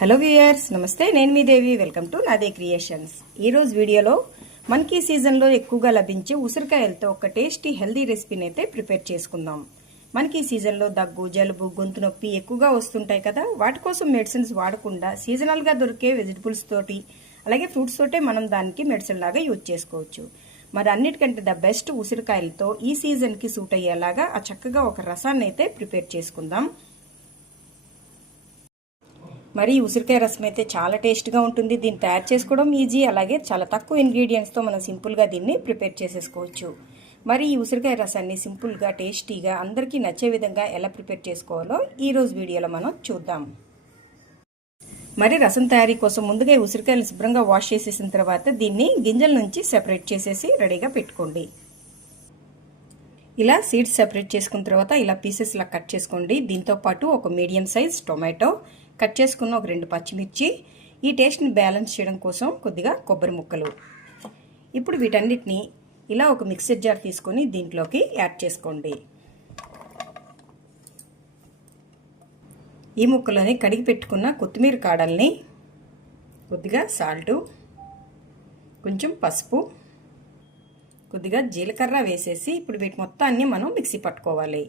Hello viewers నమస్తే నేను మీ Devi. Welcome to Nade creations ఈరోజు వీడియోలో మనకి సీజన్లో ఎక్కువగా లభించే ఉసిరికాయలతో ఒక టేస్టీ హెల్దీ రెసిపీని అయితే ప్రిపేర్ చేసుకుందాం. మనకి సీజన్లో దగ్గు జలుబు గొంతు నొప్పి ఎక్కువగా వస్తుంటాయి కదా. వాటి కోసం మెడిసిన్స్ వాడకుండా సీజనల్గా దొరికే వెజిటబుల్స్ తోటి అలాగే ఫ్రూట్స్ తోటే మనం దానికి మెడిసిన్ లాగా యూజ్ చేసుకోవచ్చు. మరి అన్నిటికంటే ద బెస్ట్ ఉసిరికాయలతో ఈ సీజన్కి సూట్ అయ్యేలాగా ఆ చక్కగా ఒక రసాన్ని అయితే ప్రిపేర్ చేసుకుందాం. మరి ఈ ఉసిరికాయ రసం అయితే చాలా టేస్ట్గా ఉంటుంది. దీన్ని తయారు చేసుకోవడం ఈజీ. అలాగే చాలా తక్కువ ఇంగ్రీడియంట్స్తో మనం సింపుల్గా దీన్ని ప్రిపేర్ చేసేసుకోవచ్చు. మరి ఈ ఉసిరికాయ రసాన్ని సింపుల్గా టేస్టీగా అందరికీ నచ్చే విధంగా ఎలా ప్రిపేర్ చేసుకోవాలో ఈరోజు వీడియోలో మనం చూద్దాం. మరి రసం తయారీ కోసం ముందుగా ఉసిరికాయలు శుభ్రంగా వాష్ చేసేసిన తర్వాత దీన్ని గింజల నుంచి సెపరేట్ చేసేసి రెడీగా పెట్టుకోండి. ఇలా సీడ్స్ సెపరేట్ చేసుకున్న తర్వాత ఇలా పీసెస్లా కట్ చేసుకోండి. దీంతో పాటు ఒక మీడియం సైజ్ టొమాటో కట్ చేసుకున్న ఒక రెండు పచ్చిమిర్చి ఈ టేస్ట్ని బ్యాలెన్స్ చేయడం కోసం కొద్దిగా కొబ్బరి ముక్కలు. ఇప్పుడు వీటన్నిటిని ఇలా ఒక మిక్సర్ జార్ తీసుకొని దీంట్లోకి యాడ్ చేసుకోండి. ఈ ముక్కలోని కడిగి పెట్టుకున్న కొత్తిమీర కాడల్ని కొద్దిగా సాల్టు కొంచెం పసుపు కొద్దిగా జీలకర్ర వేసేసి ఇప్పుడు వీటి మొత్తాన్ని మనం మిక్సీ పట్టుకోవాలి.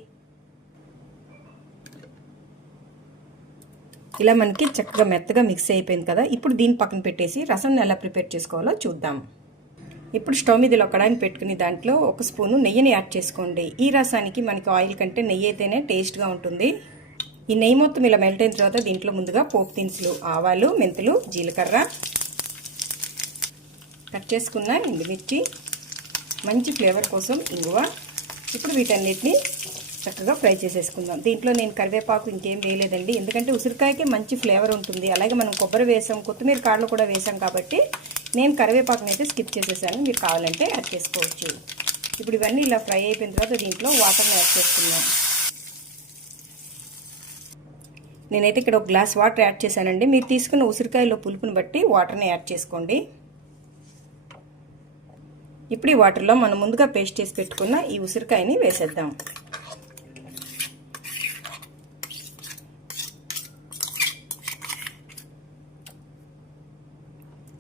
ఇలా మనకి చక్కగా మెత్తగా మిక్స్ అయిపోయింది కదా. ఇప్పుడు దీన్ని పక్కన పెట్టేసి రసం ఎలా ప్రిపేర్ చేసుకోవాలో చూద్దాం. ఇప్పుడు స్టవ్ మీద ఒక పెట్టుకుని దాంట్లో ఒక స్పూను నెయ్యిని యాడ్ చేసుకోండి. ఈ రసానికి మనకి ఆయిల్ కంటే నెయ్యి అయితేనే టేస్ట్గా ఉంటుంది. ఈ నెయ్యి మొత్తం ఇలా మెల్ట్ అయిన తర్వాత దీంట్లో ముందుగా పోపు దినుసులు ఆవాలు మెంతులు జీలకర్ర కట్ చేసుకున్న ఎండుమిర్చి మంచి ఫ్లేవర్ కోసం ఇంగువ. ఇప్పుడు వీటన్నిటిని చక్కగా ఫ్రై చేసేసుకుందాం. దీంట్లో నేను కరివేపాకు ఇంకేం వేయలేదండి. ఎందుకంటే ఉసిరికాయకి మంచి ఫ్లేవర్ ఉంటుంది. అలాగే మనం కొబ్బరి వేసాం కొత్తిమీర కాడలు కూడా వేసాం కాబట్టి నేను కరివేపాకుని అయితే స్కిప్ చేసేసాను. మీరు కావాలంటే యాడ్ చేసుకోవచ్చు. ఇప్పుడు ఇవన్నీ ఇలా ఫ్రై అయిపోయిన తర్వాత దీంట్లో వాటర్ని యాడ్ చేసుకుందాం. నేనైతే ఇక్కడ ఒక గ్లాస్ వాటర్ యాడ్ చేశానండి. మీరు తీసుకున్న ఉసిరికాయలో పులుపుని బట్టి వాటర్ని యాడ్ చేసుకోండి. ఇప్పుడు ఈ వాటర్లో మనం ముందుగా పేస్ట్ చేసి పెట్టుకున్న ఈ ఉసిరికాయని వేసేద్దాం.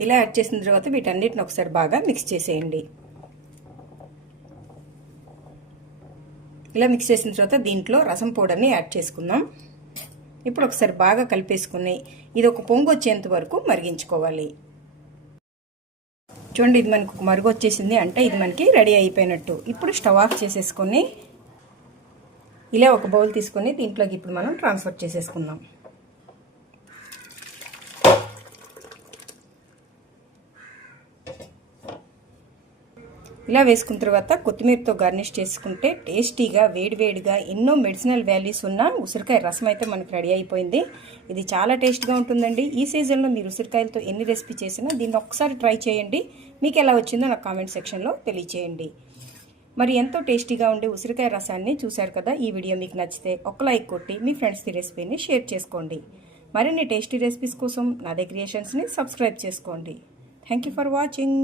ఇలా యాడ్ చేసిన తర్వాత వీటన్నిటిని ఒకసారి బాగా మిక్స్ చేసేయండి. ఇలా మిక్స్ చేసిన తర్వాత దీంట్లో రసం పౌడర్ని యాడ్ చేసుకుందాం. ఇప్పుడు ఒకసారి బాగా కలిపేసుకుని ఇది ఒక పొంగు వచ్చేంత వరకు మరిగించుకోవాలి. చూడండి ఇది మనకు మరుగు వచ్చేసింది అంటే ఇది మనకి రెడీ అయిపోయినట్టు. ఇప్పుడు స్టవ్ ఆఫ్ చేసేసుకొని ఇలా ఒక బౌల్ తీసుకొని దీంట్లోకి ఇప్పుడు మనం ట్రాన్స్ఫర్ చేసేసుకుందాం. ఇలా వేసుకున్న తర్వాత కొత్తిమీరతో గార్నిష్ చేసుకుంటే టేస్టీగా వేడివేడిగా ఎన్నో మెడిసినల్ వాల్యూస్ ఉన్న ఉసిరికాయ రసం అయితే మనకు రెడీ అయిపోయింది. ఇది చాలా టేస్ట్గా ఉంటుందండి. ఈ సీజన్లో మీరు ఉసిరికాయలతో ఎన్ని రెసిపీ చేసినా దీన్ని ఒకసారి ట్రై చేయండి. మీకు ఎలా వచ్చిందో నాకు కామెంట్ సెక్షన్లో తెలియచేయండి. మరి ఎంతో టేస్టీగా ఉండే ఉసిరికాయ రసాన్ని చూశారు కదా ఈ వీడియో మీకు నచ్చితే ఒక లైక్ కొట్టి మీ ఫ్రెండ్స్కి రెసిపీని షేర్ చేసుకోండి. మరిన్ని టేస్టీ రెసిపీస్ కోసం నాదే క్రియేషన్స్ని సబ్స్క్రైబ్ చేసుకోండి. Thank you for watching.